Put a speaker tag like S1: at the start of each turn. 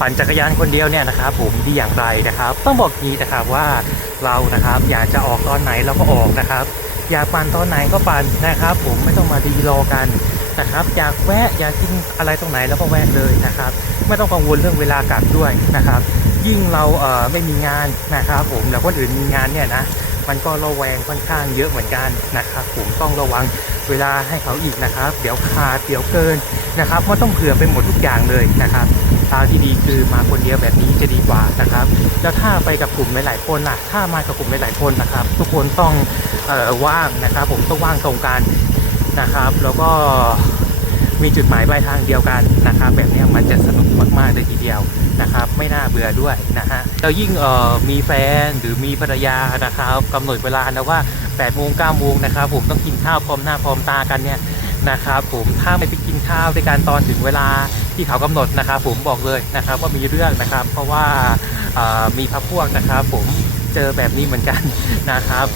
S1: ปั่นจักรยานคนเดียวเนี่ยนะครับผมดีอย่างไรนะครับ ต้องบอกงี้นะครับว่าเรานะครับอยากจะออกตอนไหนเราก็ออกนะครับ อยากปั่นตอนไหนก็ปั่นนะครับ ผมไม่ต้องมาดีรอกันนะครับ อยากแวะอยากกินอะไรตรงไหนแล้วก็แวะเลยนะครับ ไม่ต้องกังวลเรื่องเวลากลับด้วยนะครับ ยิ่งเราเอ่อไม่มีงานนะครับ ผมแต่คนอื่นมีงานเนี่ยนะ มันก็ระแวงค่อนข้างเยอะเหมือนกันนะครับผมต้องระวังเวลาให้เขาอีกนะครับ เดี๋ยวขาดเดี๋ยวเกินนะครับมันต้องเผื่อไปหมดทุกอย่างเลยนะครับทางที่ดีคือมาคนเดียวแบบนี้จะดีกว่านะครับ แล้วถ้าไปกับกลุ่มหลายๆคนล่ะ ถ้ามากับกลุ่มหลายๆคนนะครับ ทุกคนต้องออว่างนะครับ ผมต้องว่างตรงกันนะครับ แล้วก็มีจุดหมายปลายทางเดียวกันนะครับ แบบนี้มันจะสนุกมากๆเลยทีเดียว ไม่น่าเบื่อด้วยนะฮะแล้วยิ่งมีแฟนหรือมีภรรยานะครับกำหนดเวลานะว่า8โมง9โมงนะครับผมต้องกินข้าวพร้อมหน้าพร้อมตากันเนี่ยนะครับผมถ้าไม่ไปกินข้าวด้วยกันตอนถึงเวลาที่เขากำหนดนะครับผมบอกเลยนะครับว่ามีเรื่องนะครับ เพราะว่ามีพักพวกนะครับผมเจอแบบนี้เหมือนกันนะครับ